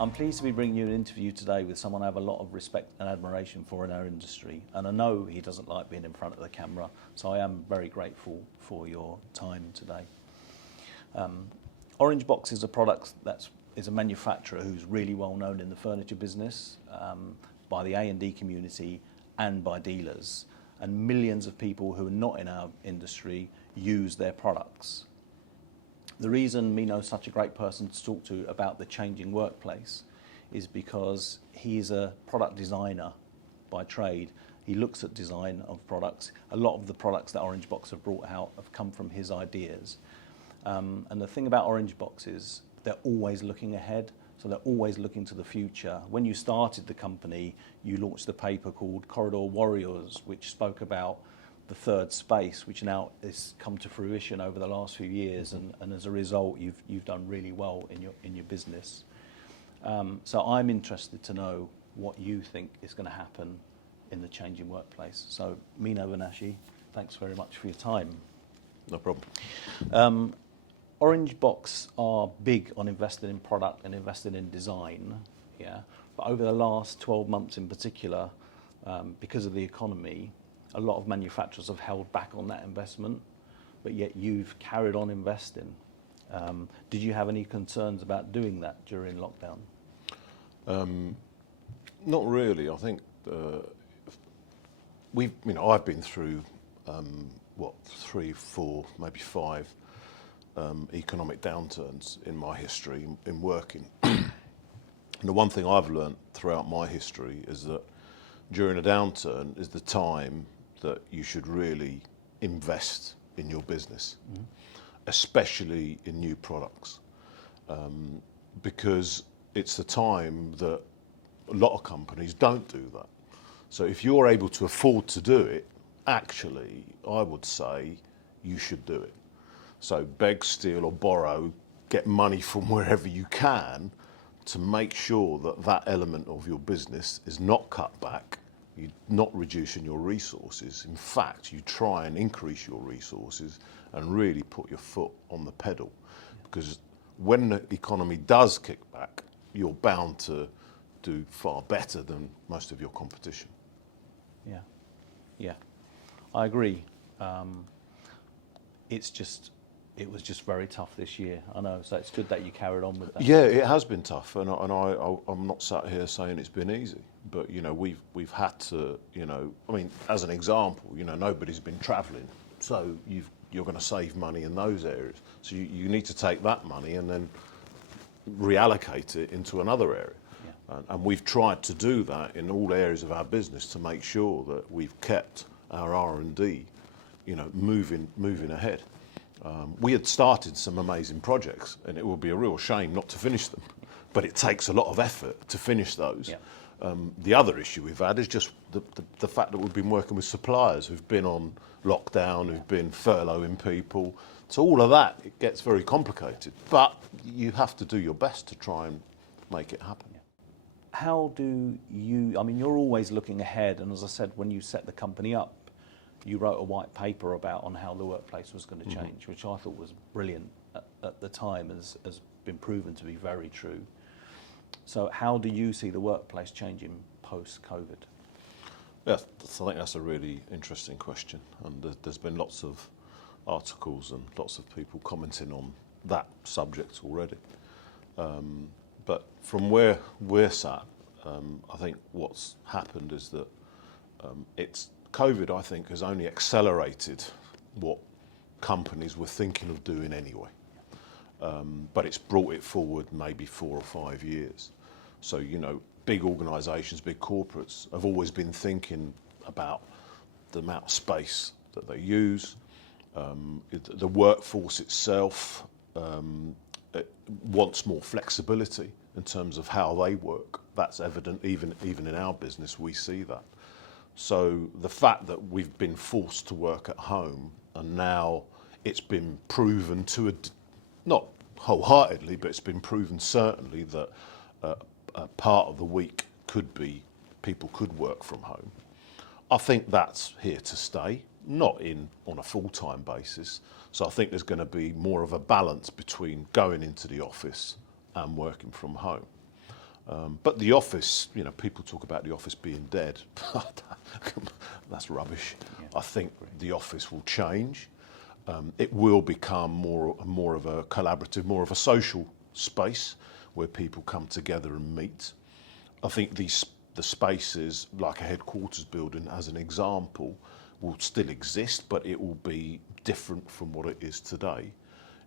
I'm pleased to be bringing you an interview today with someone I have a lot of respect and admiration for in our industry, and I know he doesn't like being in front of the camera, so I am very grateful for your time today. Orangebox is a product is a manufacturer who's really well known in the furniture business, by the A&D community and by dealers, and millions of people who are not in our industry use their products. The reason Mino is such a great person to talk to about the changing workplace is because he's a product designer by trade. He looks at design of products. A lot of the products that Orangebox have brought out have come from his ideas. And the thing about Orangebox is they're always looking ahead, so they're always looking to the future. When you started the company, you launched a paper called Corridor Warriors, which spoke about the third space, which now has come to fruition over the last few years, and as a result, you've done really well in your business. So I'm interested to know what you think is going to happen in the changing workplace. So Mino, Vernaschi, thanks very much for your time. No problem. Orangebox are big on investing in product and investing in design, yeah. But over the last 12 months in particular, because of the economy, a lot of manufacturers have held back on that investment, but yet you've carried on investing. Did you have any concerns about doing that during lockdown? Not really. I think I've been through 3, 4, maybe 5 economic downturns in my history in working. And the one thing I've learned throughout my history is that during a downturn is the time that you should really invest in your business, especially in new products, because it's the time that a lot of companies don't do that. So if you're able to afford to do it, actually, I would say you should do it. So beg, steal or borrow, get money from wherever you can to make sure that that element of your business is not cut back. You're not reducing your resources. In fact, you try and increase your resources and really put your foot on the pedal. Because when the economy does kick back, you're bound to do far better than most of your competition. Yeah, I agree. It was just very tough this year, I know, so it's good that you carried on with that. Yeah, it has been tough, and I'm not sat here saying it's been easy, but we've had to, as an example, nobody's been travelling, so you're going to save money in those areas. So you need to take that money and then reallocate it into another area. Yeah. And we've tried to do that in all areas of our business to make sure that we've kept our R&D, moving ahead. We had started some amazing projects, and it would be a real shame not to finish them, but it takes a lot of effort to finish those. Yeah. The other issue we've had is just the fact that we've been working with suppliers who've been on lockdown, who've been furloughing people. So all of that, it gets very complicated, but you have to do your best to try and make it happen. How do you, you're always looking ahead, and as I said, when you set the company up, you wrote a white paper on how the workplace was going to change, which I thought was brilliant at the time, has been proven to be very true. So how do you see the workplace changing post-COVID? Yes, I think that's a really interesting question, and there's been lots of articles and lots of people commenting on that subject already. But from where we're sat, I think what's happened is that COVID, I think, has only accelerated what companies were thinking of doing anyway. But it's brought it forward maybe 4 or 5 years. So, big organisations, big corporates have always been thinking about the amount of space that they use, the workforce itself it wants more flexibility in terms of how they work. That's evident even in our business, we see that. So the fact that we've been forced to work at home, and now it's been proven not wholeheartedly, but it's been proven certainly that a part of the week people could work from home. I think that's here to stay, not on a full-time basis. So I think there's going to be more of a balance between going into the office and working from home. But the office, people talk about the office being dead. That's rubbish. Yeah. I think the office will change. It will become more of a collaborative, more of a social space where people come together and meet. I think the spaces, like a headquarters building, as an example, will still exist, but it will be different from what it is today,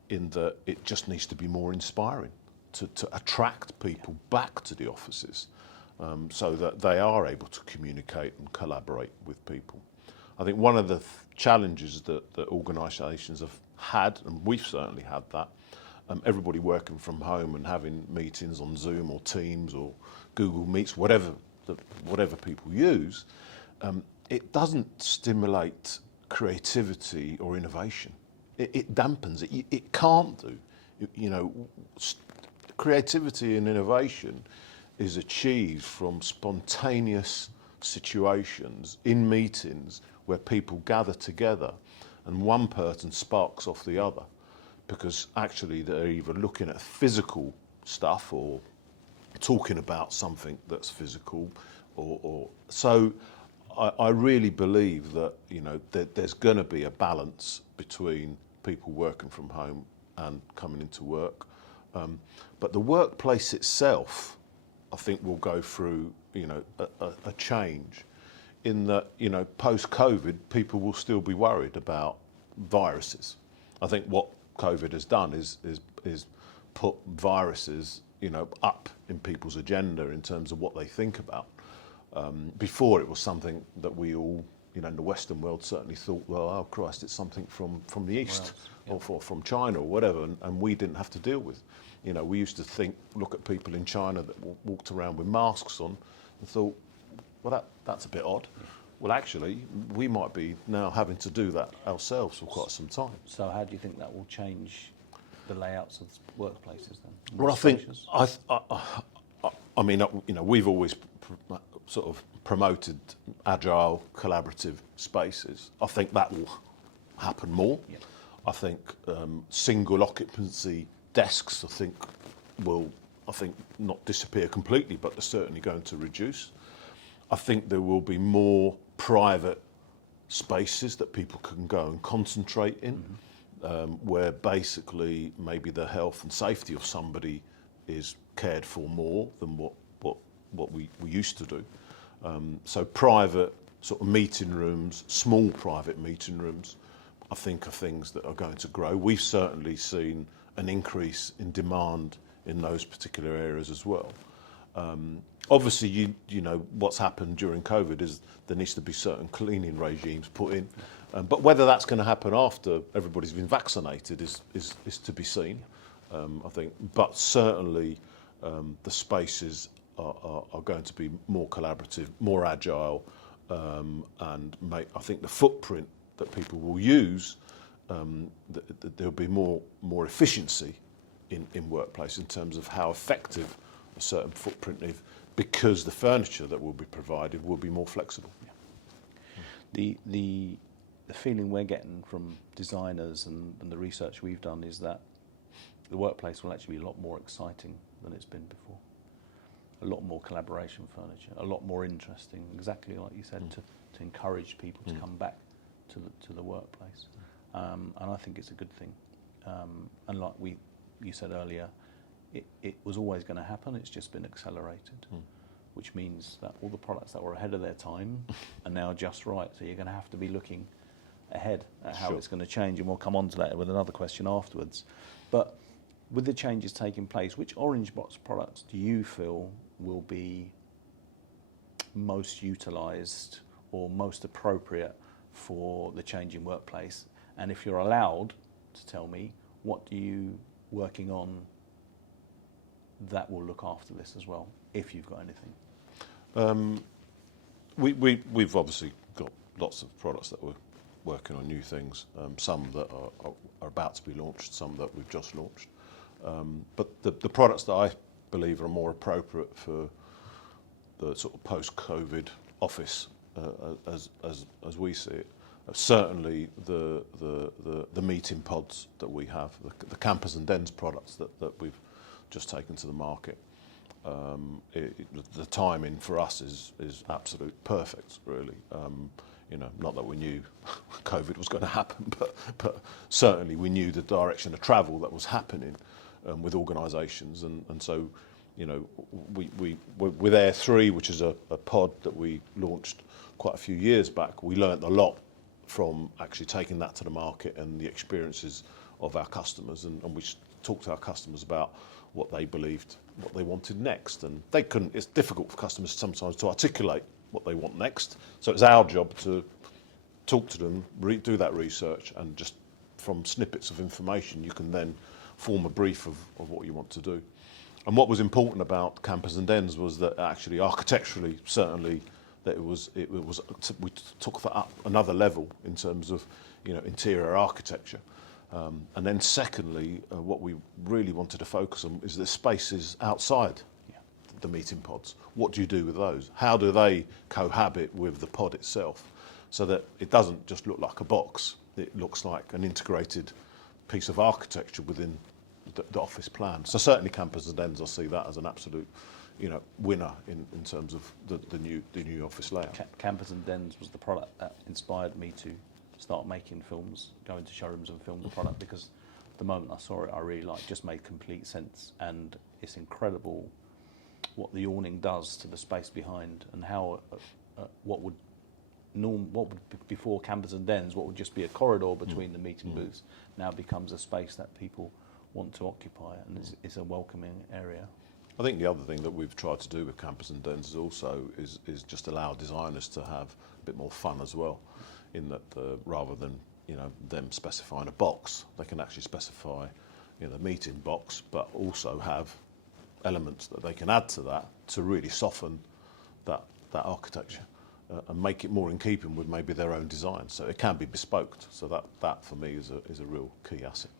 in that it just needs to be more inspiring to attract people back to the offices, so that they are able to communicate and collaborate with people. I think one of the challenges that organisations have had, and we've certainly had that, everybody working from home and having meetings on Zoom or Teams or Google Meets, whatever people use, it doesn't stimulate creativity or innovation. It dampens it. It can't do. Creativity and innovation is achieved from spontaneous situations in meetings where people gather together and one person sparks off the other, because actually they're either looking at physical stuff or talking about something that's physical, or so I really believe that that there's going to be a balance between people working from home and coming into work, but the workplace itself, I think, will go through a change, in that post-COVID people will still be worried about viruses. I think what COVID has done is put viruses up in people's agenda in terms of what they think about. Before, it was something that we all, in the Western world, certainly thought, well, oh Christ, it's something from the East, or from China or whatever, and we didn't have to deal with. We used to look at people in China that walked around with masks on and thought, well, that's a bit odd. Well, actually, we might be now having to do that ourselves for quite some time. So how do you think that will change the layouts of workplaces then? Well, I think, we've always sort of promoted agile, collaborative spaces. I think that will happen more. Yeah. I think single occupancy desks, will not disappear completely, but they're certainly going to reduce. I think there will be more private spaces that people can go and concentrate in, where basically maybe the health and safety of somebody is cared for more than what we used to do. So private sort of meeting rooms, small private meeting rooms, I think are things that are going to grow. We've certainly seen an increase in demand in those particular areas as well. Obviously, you know what's happened during COVID is there needs to be certain cleaning regimes put in, but whether that's going to happen after everybody's been vaccinated is to be seen. I think, but certainly the spaces are going to be more collaborative, more agile, and I think the footprint that people will use, there'll be more efficiency in workplace in terms of how effective a certain footprint is, because the furniture that will be provided will be more flexible. Yeah. The feeling we're getting from designers and the research we've done is that the workplace will actually be a lot more exciting than it's been before. A lot more collaboration furniture, a lot more interesting, exactly like you said, to encourage people to come back to the workplace. And I think it's a good thing. And like you said earlier, it was always going to happen, it's just been accelerated, which means that all the products that were ahead of their time are now just right. So you're going to have to be looking ahead at how it's going to change, and we'll come on to that with another question afterwards. But with the changes taking place, which Orangebox products do you feel will be most utilised or most appropriate for the changing workplace? And if you're allowed to tell me, what are you working on that will look after this as well, if you've got anything? We've obviously got lots of products that we're working on, new things, some that are about to be launched, some that we've just launched. But the products that I believe are more appropriate for the sort of post-COVID office, as we see it, certainly the meeting pods that we have, the campers and dens products that we've just taken to the market. the timing for us is absolute perfect, really. You know, not that we knew COVID was going to happen, but certainly we knew the direction of travel that was happening with organisations, and so, you know, with Air 3, which is a pod that we launched quite a few years back, we learnt a lot from actually taking that to the market and the experiences of our customers, and we talked to our customers about what they believed, what they wanted next, and they couldn't. It's difficult for customers sometimes to articulate what they want next, so it's our job to talk to them, do that research, and just from snippets of information you can then form a brief of what you want to do. And what was important about Campers and Dens was that actually architecturally, certainly, that we took that up another level in terms of, you know, interior architecture. And then secondly, what we really wanted to focus on is the spaces outside the meeting pods. What do you do with those? How do they cohabit with the pod itself, so that it doesn't just look like a box, it looks like an integrated piece of architecture within the office plan. So certainly Campers and Dens, I see that as an absolute, you know, winner in terms of the new office layout. Campers and Dens was the product that inspired me to start making films, go into showrooms and film the product, because the moment I saw it, I really liked, just made complete sense, and it's incredible what the awning does to the space behind, and how what would before Campers and Dens, what would just be a corridor between the meeting booths, now becomes a space that people want to occupy, and it's a welcoming area. I think the other thing that we've tried to do with Campers and Dens is also is just allow designers to have a bit more fun as well, in that rather than, you know, them specifying a box, they can actually specify, you know, the meeting box, but also have elements that they can add to that to really soften that architecture and make it more in keeping with maybe their own design. So it can be bespoke. So that for me is a real key asset.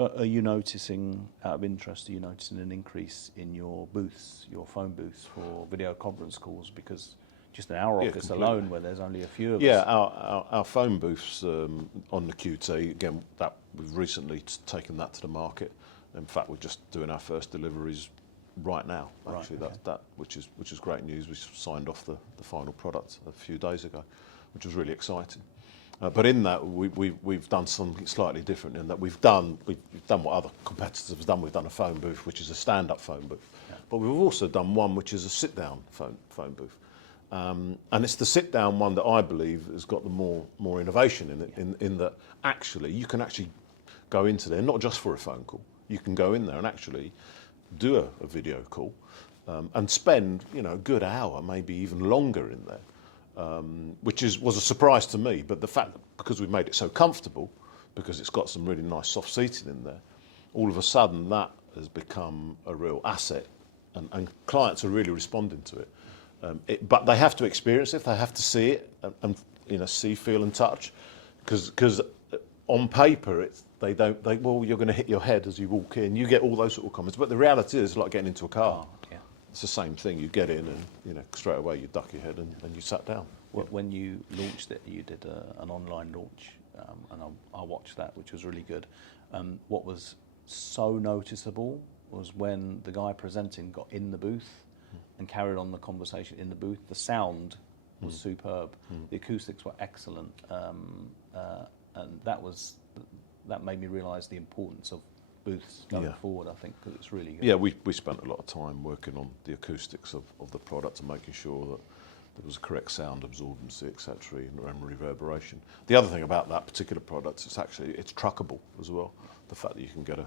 Are you noticing, out of interest, an increase in your booths, your phone booths for video conference calls? Because just in our office alone, where there's only a few of us. Our phone booths on the QT, again, that we've recently taken that to the market. In fact, we're just doing our first deliveries right now. Actually, right, okay. which is great news. We signed off the final product a few days ago, which was really exciting. But in that, we've done something slightly different in that we've done what other competitors have done. We've done a phone booth, which is a stand-up phone booth, but we've also done one which is a sit-down phone booth. And it's the sit-down one that I believe has got the more innovation in it. In that actually you can actually go into there not just for a phone call. You can go in there and actually do a video call and spend, you know, a good hour, maybe even longer in there. Which was a surprise to me, but the fact that because we've made it so comfortable, because it's got some really nice soft seating in there, all of a sudden that has become a real asset, and clients are really responding to it. But they have to experience it, they have to see it, and you know, see, feel, and touch, because on paper you're going to hit your head as you walk in. You get all those sort of comments, but the reality is, it's like getting into a car. It's the same thing. You get in and, you know, straight away you duck your head and you sat down. When you launched it, you did an online launch, and I watched that, which was really good. What was so noticeable was when the guy presenting got in the booth and carried on the conversation in the booth. The sound was superb. The acoustics were excellent, and that made me realise the importance of booths going forward, I think, because it's really good. Yeah, we spent a lot of time working on the acoustics of the product and making sure that there was a correct sound absorbency, etc., and reverberation. The other thing about that particular product is actually it's truckable as well. The fact that you can get a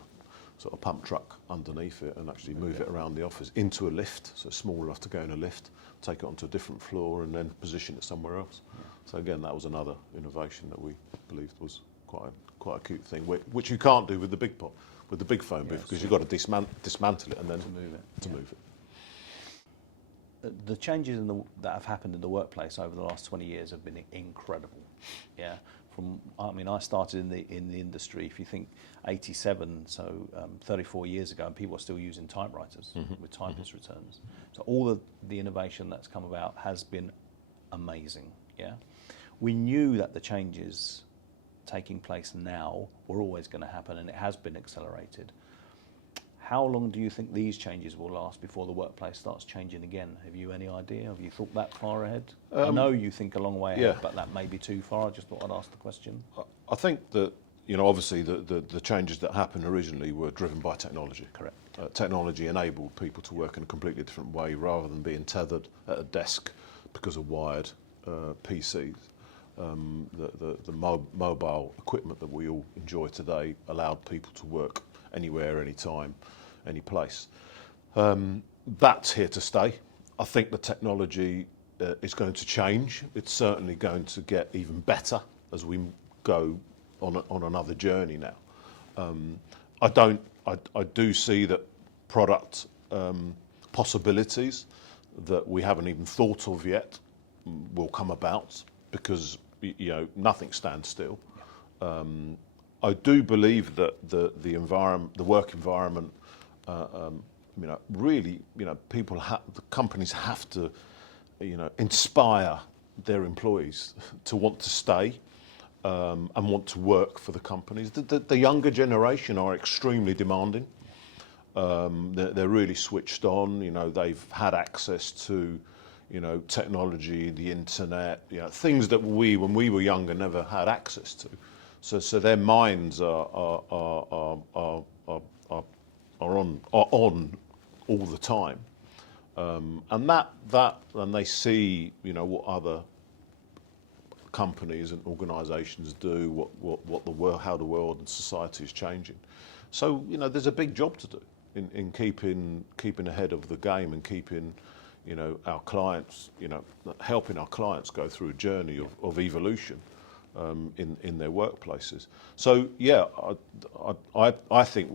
sort of pump truck underneath it and actually move it around the office into a lift, so small enough to go in a lift, take it onto a different floor and then position it somewhere else. So again, that was another innovation that we believed was quite a cute thing, which you can't do with the big pot. With the big phone booth, because you've got to dismantle it and then to move it. The changes that have happened in the workplace over the last 20 years have been incredible. Yeah, I started in the industry. If you think 87, so 34 years ago, and people are still using typewriters with typist returns. So all of the innovation that's come about has been amazing. Yeah, we knew that the changes taking place now were always going to happen, and it has been accelerated. How long do you think these changes will last before the workplace starts changing again? Have you any idea? Have you thought that far ahead? I know you think a long way ahead, but that may be too far. I just thought I'd ask the question. I think that, obviously the changes that happened originally were driven by technology. Correct. Technology enabled people to work in a completely different way rather than being tethered at a desk because of wired PCs. The mobile equipment that we all enjoy today allowed people to work anywhere, anytime, any place. That's here to stay. I think the technology is going to change. It's certainly going to get even better as we go on another journey now. I do see that product possibilities that we haven't even thought of yet will come about because nothing stands still. I do believe that the environment, the work environment, really, the companies have to, inspire their employees to want to stay and want to work for the companies. The younger generation are extremely demanding. They're really switched on. They've had access to, technology, the internet, things that we, when we were younger, never had access to. So their minds are on all the time, and they see what other companies and organisations do, how the world and society is changing. So there's a big job to do in keeping ahead of the game and keeping our clients, helping our clients go through a journey of evolution. In their workplaces. So yeah, I think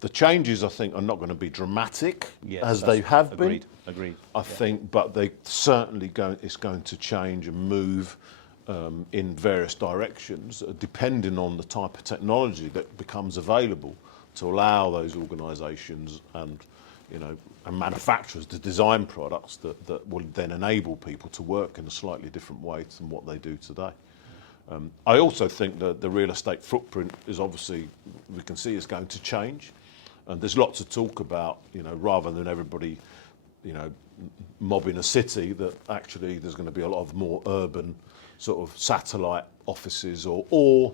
the changes are not going to be dramatic as they have been. Agreed. I think, but they certainly it's going to change and move in various directions depending on the type of technology that becomes available to allow those organisations and and manufacturers to design products that will then enable people to work in a slightly different way than what they do today. I also think that the real estate footprint is obviously, we can see, is going to change. And there's lots of talk about, rather than everybody, mobbing a city, that actually there's going to be a lot of more urban sort of satellite offices or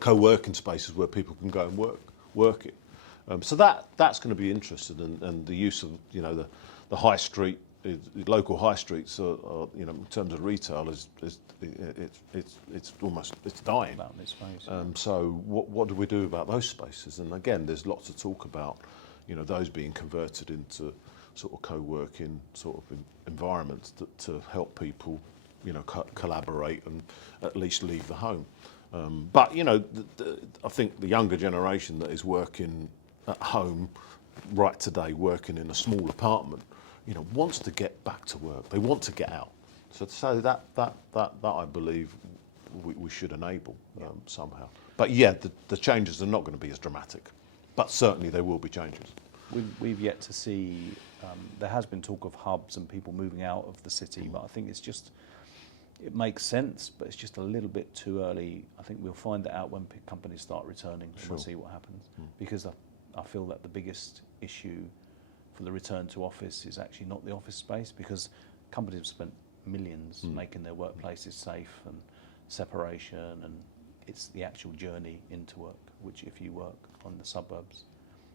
co-working spaces where people can go and work in. So that's going to be interesting, and the use of, the high street, local high streets are in terms of retail it's almost dying. About this space. So what do we do about those spaces? And again, there's lots of talk about those being converted into sort of co-working sort of environments to help people collaborate and at least leave the home. But I think the younger generation that is working at home right today, working in a small apartment, wants to get back to work. They want to get out. So that I believe we should enable somehow. But yeah, the changes are not going to be as dramatic, but certainly there will be changes. We've yet to see. There has been talk of hubs and people moving out of the city, but I think it makes sense, but it's just a little bit too early. I think we'll find that out when companies start returning. Sure. We'll see what happens, because I feel that the biggest issue for the return to office is actually not the office space, because companies have spent millions making their workplaces safe and separation, and it's the actual journey into work, which if you work on the suburbs,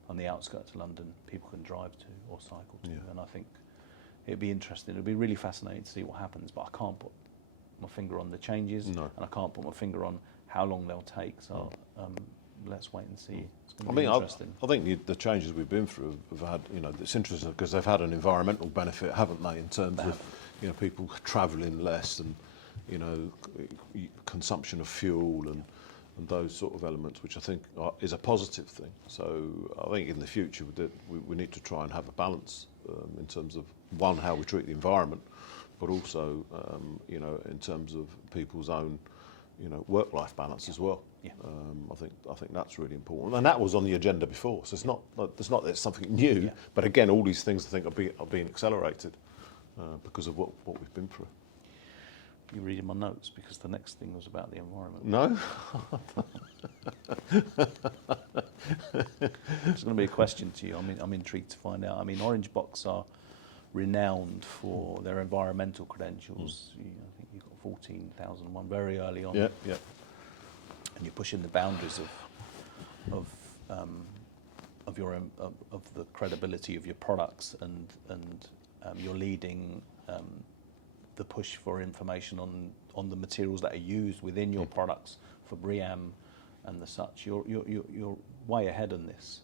on the outskirts of London, people can drive to or cycle to. And I think it'd be interesting. It'd be really fascinating to see what happens, but I can't put my finger on the changes, and I can't put my finger on how long they'll take. So let's wait and see. It's going to be interesting. I think the changes we've been through have had, it's interesting because they've had an environmental benefit, haven't they, in terms of, people travelling less and, consumption of fuel and those sort of elements, which I think is a positive thing. So I think in the future we need to try and have a balance in terms of, one, how we treat the environment, but also, in terms of people's own, work-life balance as well. I think that's really important, and that was on the agenda before. So it's not that it's something new, but again, all these things I think are being accelerated because of what we've been through. You reading my notes because the next thing was about the environment. No? There's going to be a question to you. I'm intrigued to find out. I mean, Orangebox are renowned for their environmental credentials. I think you've got 14,001 very early on. Yeah, yeah. And you're pushing the boundaries of the credibility of your products, and you're leading the push for information on the materials that are used within your products for BREEAM and the such. You're way ahead on this.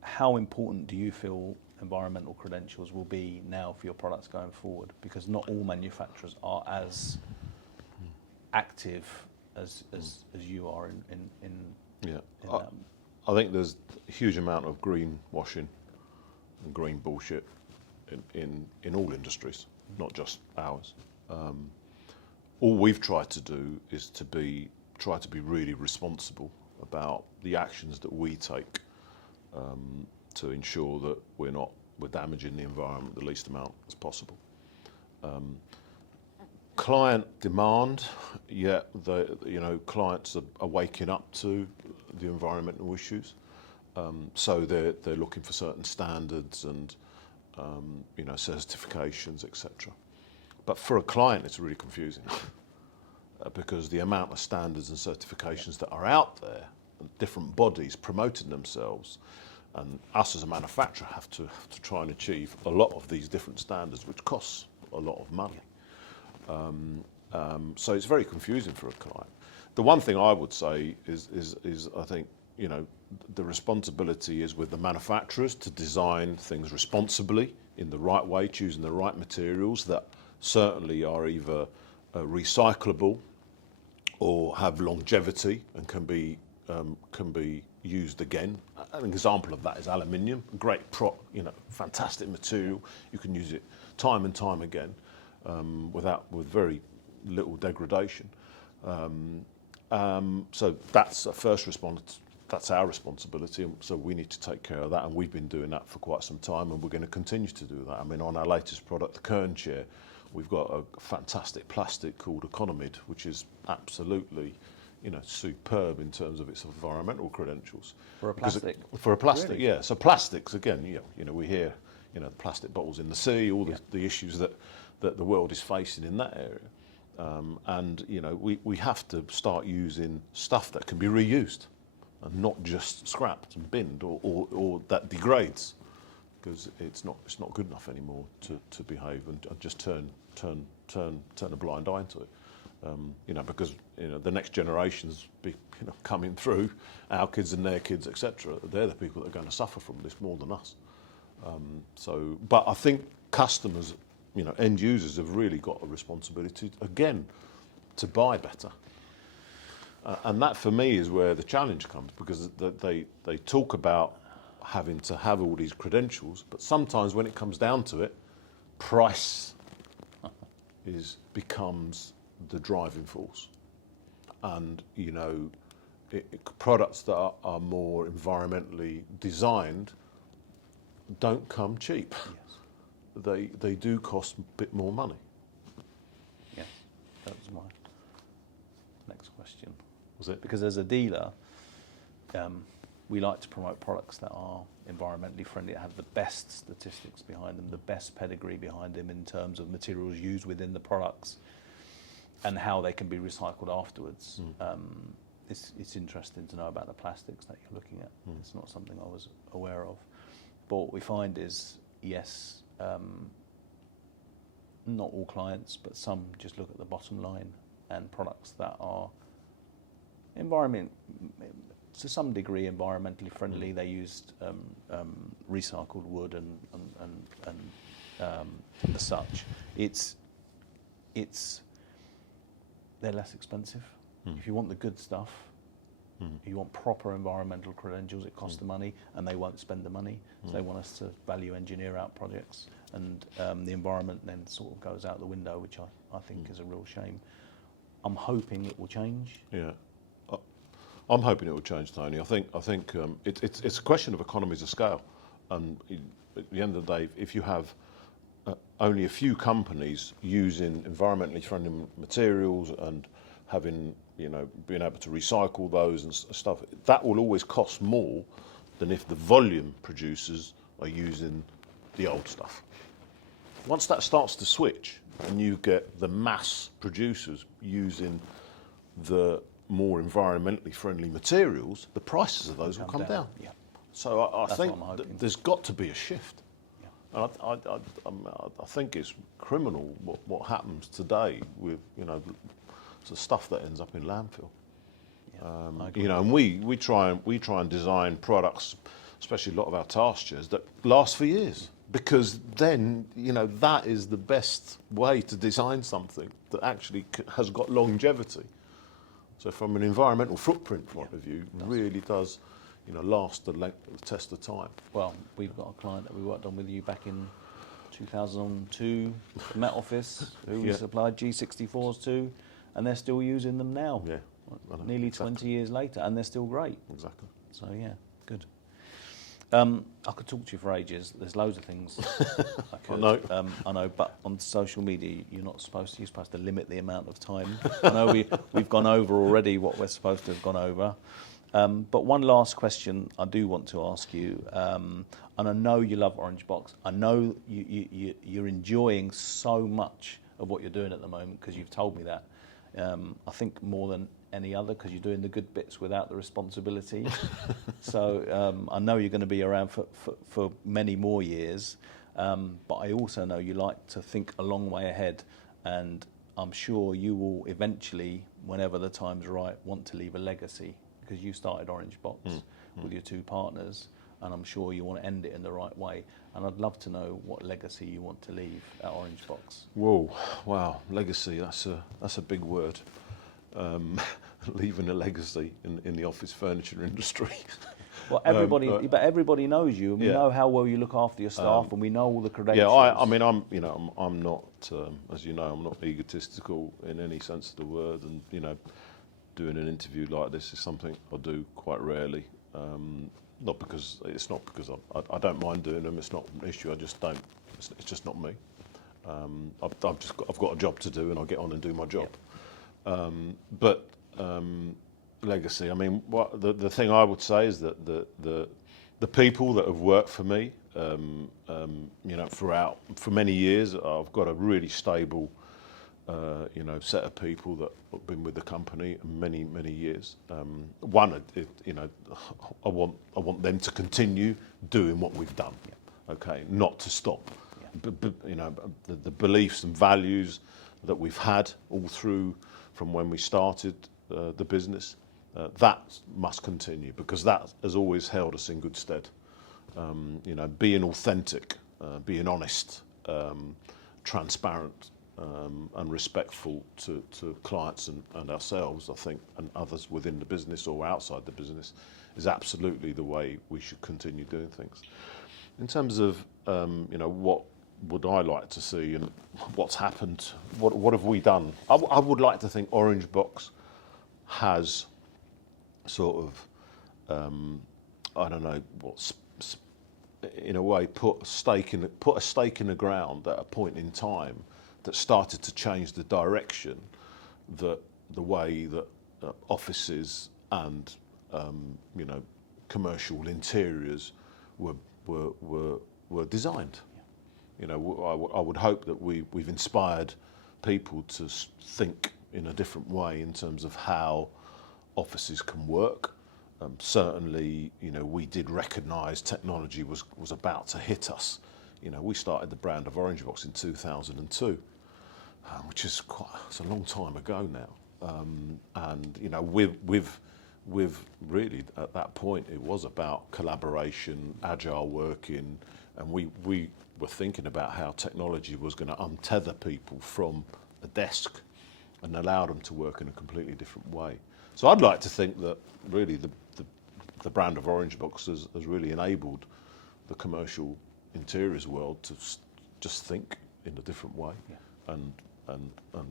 How important do you feel environmental credentials will be now for your products going forward? Because not all manufacturers are as active as you are in that. I think there's a huge amount of greenwashing and green bullshit in all industries, not just ours. All we've tried to do is try to be really responsible about the actions that we take to ensure that we're damaging the environment the least amount as possible. Client demand, clients are waking up to the environmental issues, so they're looking for certain standards and certifications, etc. But for a client, it's really confusing because the amount of standards and certifications that are out there, and different bodies promoting themselves, and us as a manufacturer have to try and achieve a lot of these different standards, which costs a lot of money. So it's very confusing for a client. The one thing I would say is I think, the responsibility is with the manufacturers to design things responsibly in the right way, choosing the right materials that certainly are either recyclable or have longevity and can be used again. An example of that is aluminium, great fantastic material. You can use it time and time again with very little degradation. So that's a first response. That's our responsibility, so we need to take care of that, and we've been doing that for quite some time, and we're going to continue to do that. I mean, on our latest product, the Kern chair, we've got a fantastic plastic called Economid, which is absolutely, superb in terms of its environmental credentials. For a plastic? For a plastic, really? Yeah. So plastics, again, we hear, the plastic bottles in the sea, all the issues that the world is facing in that area. And we have to start using stuff that can be reused and not just scrapped and binned or that degrades, because it's not good enough anymore to behave and just turn a blind eye to it. Because the next generations coming through, our kids and their kids, etc. They're the people that are going to suffer from this more than us. But I think customers, end users have really got a responsibility again to buy better. And that for me is where the challenge comes, because they talk about having to have all these credentials, but sometimes when it comes down to it, price becomes the driving force. And products that are more environmentally designed don't come cheap. Yes. They do cost a bit more money. Yes, that was my next question. Was it? Because as a dealer, we like to promote products that are environmentally friendly, that have the best statistics behind them, the best pedigree behind them in terms of materials used within the products and how they can be recycled afterwards. It's interesting to know about the plastics that you're looking at. It's not something I was aware of. But what we find is, yes, not all clients, but some just look at the bottom line, and products that are to some degree environmentally friendly. They used recycled wood and as such. They're less expensive. If you want the good stuff, you want proper environmental credentials, it costs the money, and they won't spend the money. So they want us to value engineer out projects, and the environment then sort of goes out the window, which I think is a real shame. I'm hoping it will change. Yeah. I'm hoping it will change, Tony. I think it's a question of economies of scale, and at the end of the day, if you have only a few companies using environmentally friendly materials and having, being able to recycle those and stuff, that will always cost more than if the volume producers are using the old stuff. Once that starts to switch and you get the mass producers using the more environmentally friendly materials, the prices of those will come down. Yeah. So I That's think what I'm hoping. there's got to be a shift. Yeah. And I think it's criminal what happens today with the stuff that ends up in landfill. I agree. And we try and design products, especially a lot of our pastures, that last for years, because then that is the best way to design something that actually has got longevity. So from an environmental footprint point of view, really does last the test of time. Well, we've got a client that we worked on with you back in 2002, the Met Office, who we supplied G64s to, and they're still using them now. Yeah. Nearly 20 years later, and they're still great. Exactly. So yeah, good. I could talk to you for ages. There's loads of things I could. I know, but on social media, you're supposed to limit the amount of time. I know we've gone over already what we're supposed to have gone over. But one last question I do want to ask you, and I know you love Orangebox. I know you're enjoying so much of what you're doing at the moment, because you've told me that. I think more than any other, because you're doing the good bits without the responsibility. So I know you're going to be around for many more years, but I also know you like to think a long way ahead, and I'm sure you will eventually, whenever the time's right, want to leave a legacy, because you started Orangebox with your two partners, and I'm sure you want to end it in the right way. And I'd love to know what legacy you want to leave at Orangebox. Whoa, wow, legacy, that's a big word. Leaving a legacy in the office furniture industry. Well, everybody knows you, and we know how well you look after your staff, and we know all the credentials. Yeah, I mean, I'm not, as you know, I'm not egotistical in any sense of the word, and doing an interview like this is something I do quite rarely. Not because I don't mind doing them. It's not an issue. I just don't. It's just not me. I've got a job to do, and I get on and do my job. But legacy. I mean, the thing I would say is that the people that have worked for me, for many years, I've got a really stable, set of people that have been with the company many years. I want them to continue doing what we've done. Okay, not to stop. But the beliefs and values that we've had all through from when we started the business, that must continue, because that has always held us in good stead. Being authentic, being honest, transparent, and respectful to clients and ourselves, I think, and others within the business or outside the business, is absolutely the way we should continue doing things. In terms of what would I like to see and what's happened, what have we done? I would like to think Orangebox has sort of I don't know what, in a way, put a stake in the ground at a point in time that started to change the direction, that the way that offices and commercial interiors were designed. I would hope that we've inspired people to think in a different way in terms of how offices can work. Certainly, we did recognise technology was about to hit us. We started the brand of Orangebox in 2002, which is it's a long time ago now. With really at that point, it was about collaboration, agile working, and we were thinking about how technology was going to untether people from a desk and allow them to work in a completely different way. So I'd like to think that really the brand of Orangebox has really enabled the commercial interiors world to just think in a different way, and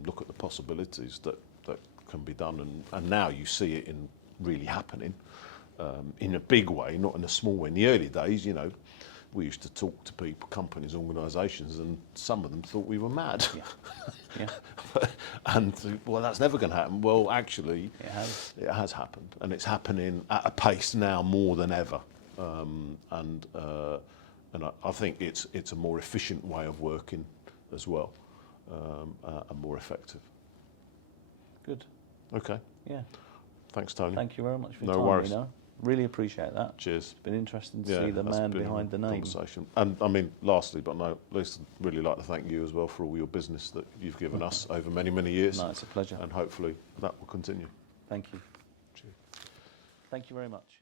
look at the possibilities that can be done. And now you see it really happening in a big way, not in a small way. In the early days, we used to talk to people, companies, organisations, and some of them thought we were mad. Yeah. And well, that's never going to happen. Well, actually, It has. happened, and it's happening at a pace now more than ever. And I think it's a more efficient way of working as well, and more effective. Good. Okay. Yeah. Thanks, Tony. Thank you very much for your No time, worries. Mino. Really appreciate that. Cheers. It's been interesting to see the that's man been a behind the name. Conversation. And I mean, lastly, but no least, I'd really like to thank you as well for all your business that you've given us over many, many years. No, it's a pleasure. And hopefully that will continue. Thank you. Cheers. Thank you very much.